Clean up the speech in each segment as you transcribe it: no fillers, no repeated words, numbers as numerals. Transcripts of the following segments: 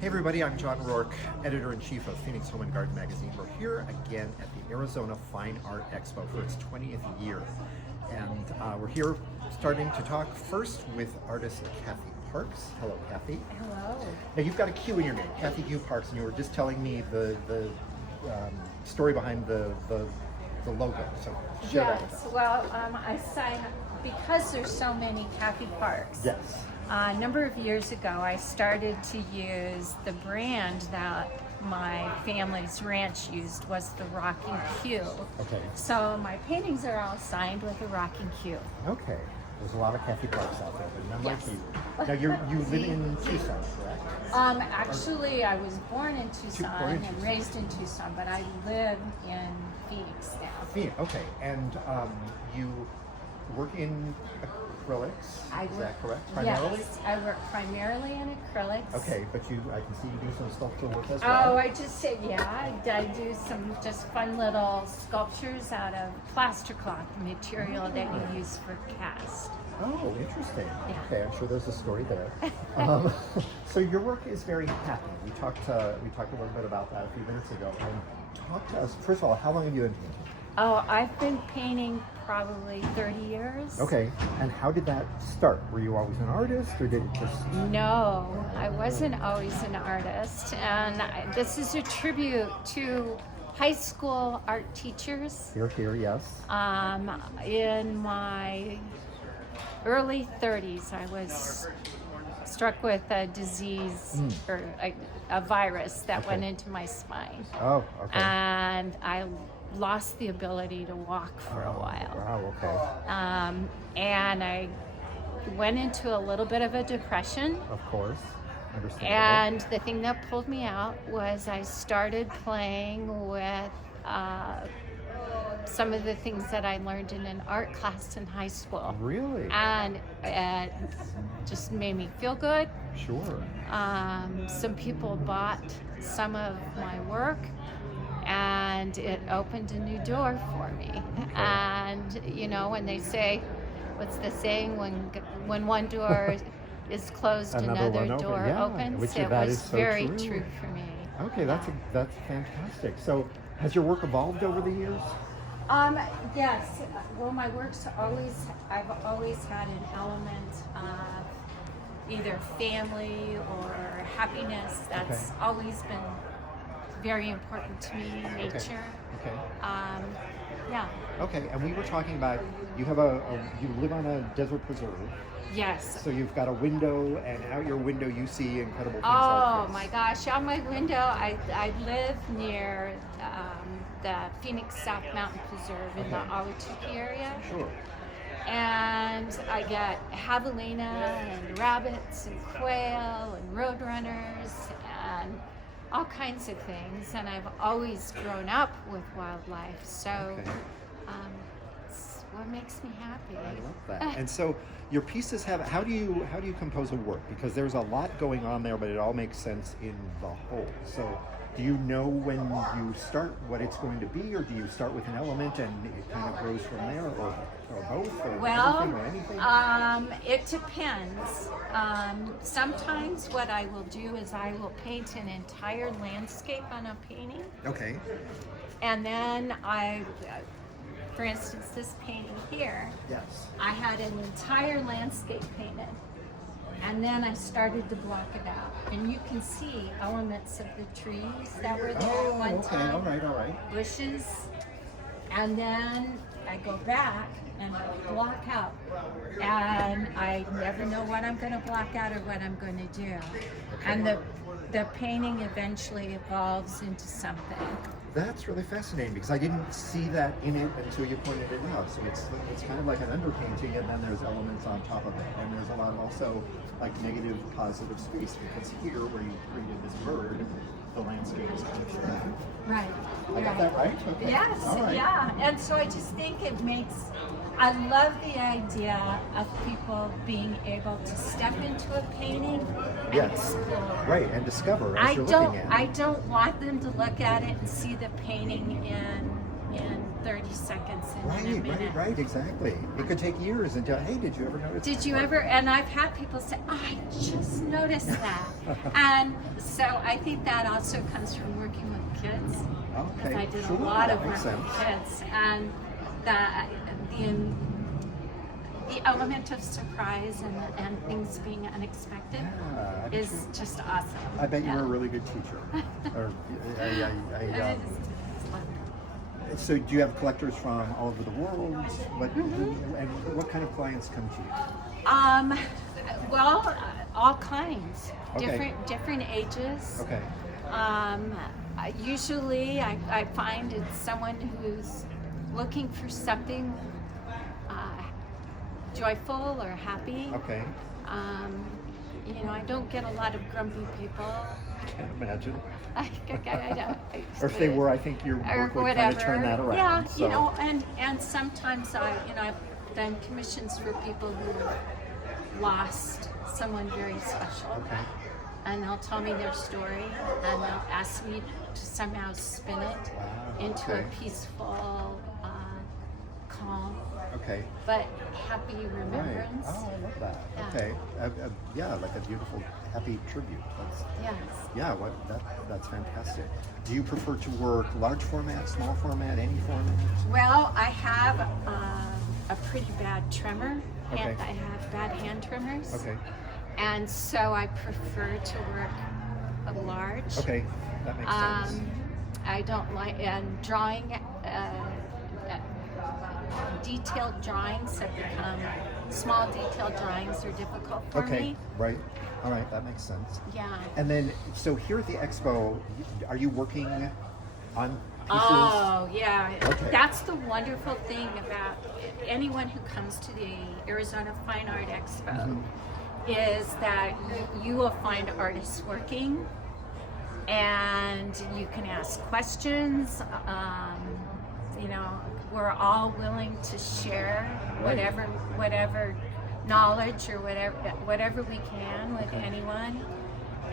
Hey everybody, I'm John Rourke, Editor-in-Chief of Phoenix Home and Garden Magazine. We're here again at the Arizona Fine Art Expo for its 20th year. And we're here starting to talk first with artist Kathy Parks. Hello, Kathy. Hello. Now you've got a Q in your name, Kathy Q Parks, and you were just telling me the story behind the logo. So share that with us. Yes, well, I signed because there's so many Kathy Parks. Yes. A number of years ago, I started to use the brand that my family's ranch used was the Rocking Q. Okay. So my paintings are all signed with the Rocking Q. Okay. There's a lot of Kathy Parks out there, but none like Yes. you. Now you live in Tucson, correct? Actually, I was born in Tucson and Tucson. raised in Tucson, but I live in Phoenix now. Phoenix, okay. And you work in acrylics, is that correct? Primarily? Yes, I work primarily in acrylics. Okay, but I can see you do some sculpture work as well. Oh, I do some just fun little sculptures out of plaster cloth material that you use for cast. Oh, interesting. Yeah. Okay, I'm sure there's a story there. So your work is very happy. We talked a little bit about that a few minutes ago. And talk to us, first of all, how long have you been painting? Oh, I've been painting probably 30 years. Okay, and how did that start? Were you always an artist, or did it just... No, I wasn't always an artist, and this is a tribute to high school art teachers. Here, yes. In my early 30s, I was struck with a disease or a virus that went into my spine. Oh, okay. And I lost the ability to walk for a while. Wow, okay. And I went into a little bit of a depression. Of course, understandable. And the thing that pulled me out was I started playing with some of the things that I learned in an art class in high school. Really? And it just made me feel good. Sure. Some people bought some of my work, and it opened a new door for me. Okay. And you know, when they say, what's the saying, when one door is closed, another door opens. Which It that was is so very true. true for me. Okay, that's fantastic. So, has your work evolved over the years? Yes. Well, my work's I've always had an element of either family or happiness. That's always been very important to me. Nature. Okay. Yeah. Okay, and we were talking about you live on a desert preserve. Yes. So you've got a window, and out your window you see incredible things Oh like this. my gosh! On my window, I live near the Phoenix South Mountain Preserve in the Ahwatukee area. Sure. And I get javelina and rabbits and quail and roadrunners and all kinds of things. And I've always grown up with wildlife, so it's what makes me happy. I love that. And so your pieces how do you compose a work? Because there's a lot going on there, but it all makes sense in the whole. So do you know when you start what it's going to be, or do you start with an element and it kind of grows from there, or both, or everything, or anything? It depends. Sometimes what I will do is I will paint an entire landscape on a painting. Okay. And then for instance, this painting here, Yes. I had an entire landscape painted. And then I started to block it out. And you can see elements of the trees that were there at one time. All right. Bushes. And then I go back and I block out. And I never know what I'm going to block out or what I'm going to do. And the painting eventually evolves into something. That's really fascinating, because I didn't see that in it until you pointed it out. So it's kind of like an underpainting, and then there's elements on top of it, and there's a lot of also like negative, positive space, because here where you created this bird, the landscape is kind of shrinking. Right. I got that right? Okay. Yes, All right. yeah. And so I just think I love the idea of people being able to step into a painting and Yes. explore. Right, and discover as you're looking at it. I don't want them to look at it and see the painting in 30 seconds in a Right, minute. right, exactly. It could take years until, hey, did you ever notice Did that? you ever? And I've had people say, oh, I just noticed that. And so I think that also comes from working with kids. Because Okay, I did sure, a lot that of work makes with sense. kids, and the element of surprise and things being unexpected Yeah, I bet is just awesome. I bet you Yeah. were a really good teacher. Or, It's fun. so do you have collectors from all over the world? What, Mm-hmm. and what kind of clients come to you? Well, all kinds, Okay. different ages. Okay. Usually, I find it's someone who's looking for something joyful or happy. Okay. I don't get a lot of grumpy people. Can't imagine. I don't. Or if they were, I think your work would kind of turn that around. Yeah, So. and sometimes I've done commissions for people who have lost someone very special. Okay. And they'll tell me their story, and they'll ask me to somehow spin it Wow, into okay. a peaceful, calm, Okay. but happy Right. remembrance. Oh, I love that. Yeah. Okay. Yeah, like a beautiful, happy tribute. Yes. Yeah, that's fantastic. Do you prefer to work large format, small format, any format? Well, I have a pretty bad tremor. Okay. I have bad hand tremors. Okay. And so I prefer to work large. Okay, that makes sense. I don't like, and drawing, detailed drawings have become, small detailed drawings are difficult for Okay, me. right. All right, that makes sense. Yeah. And then, so here at the expo, are you working on pieces? Oh, yeah. Okay. That's the wonderful thing about anyone who comes to the Arizona Fine Art Expo. Mhm. Is that you will find artists working, and you can ask questions. We're all willing to share whatever knowledge or whatever we can with anyone.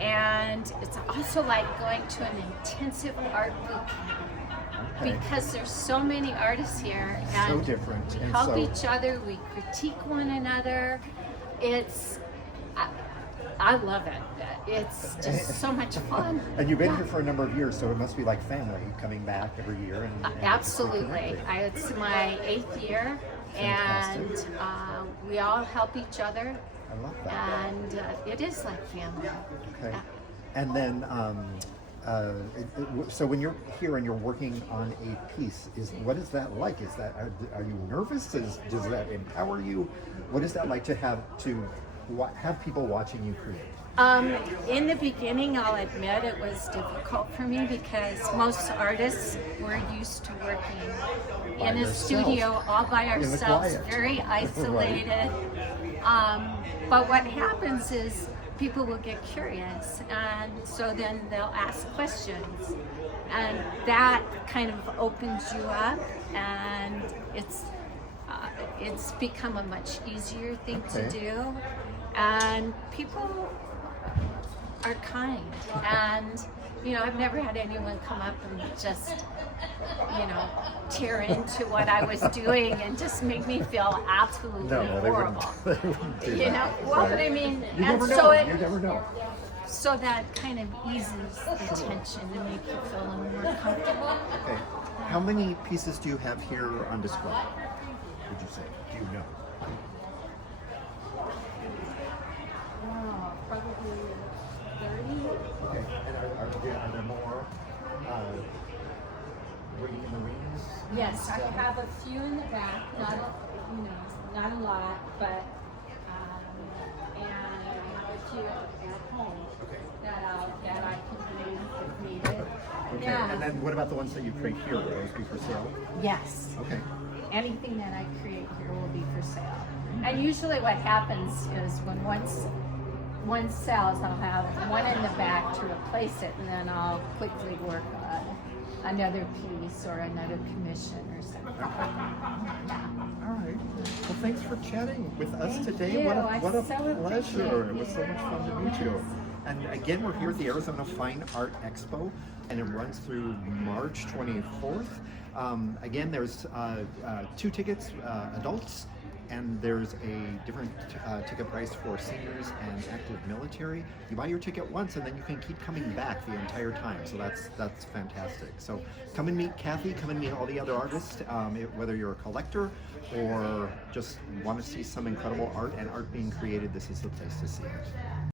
And it's also like going to an intensive art boot camp. Okay. Because there's so many artists here, So and different. we And help so- each other, we critique one another. I love it. It's just so much fun. And you've been Yeah. here for a number of years, so it must be like family coming back every year. And just Absolutely. reconnecting. It's my 8th year, Fantastic. and we all help each other, I love that. and it is like family. Okay. Yeah. And then, so when you're here and you're working on a piece, what is that like? Are you nervous? Does that empower you? What is that like to have people watching you create? In the beginning, I'll admit it was difficult for me because most artists were used to working By in a yourself. studio all by In the ourselves, quiet. very isolated. But what happens is people will get curious, and so then they'll ask questions, and that kind of opens you up, and it's become a much easier thing to Okay. do, and people are kind, and I've never had anyone come up and just tear into what I was doing and just make me feel absolutely No, they horrible. wouldn't. They wouldn't do that. Well, but I Right. mean, You and never so know. it You never know. so that kind of eases the tension to make you feel a little more comfortable. Okay. How many pieces do you have here on display? Would you say? Do you know? Oh, probably 30. Okay. And are there more waiting in the wings? Yes, I have a few in the back, not a lot, but and I have a few at home Okay. that I can bring if needed. Okay. Yeah. And then what about the ones that you create here? Will those be for sale? Yes. Okay. Anything that I create here will be for sale. And usually what happens is when one sells, I'll have one in the back to replace it, and then I'll quickly work on another piece or another commission or something. Yeah. All right. Well, thanks for chatting with us Thank today. you. What I a so pleasure. appreciate It was so it. much fun to meet you. And again, we're here at the Arizona Fine Art Expo, and it runs through March 24th. Again, there's 2 tickets, adults, and there's a different ticket price for seniors and active military. You buy your ticket once, and then you can keep coming back the entire time. So that's fantastic. So come and meet Kathy. Come and meet all the other artists. Whether you're a collector or just want to see some incredible art and art being created, this is the place to see it.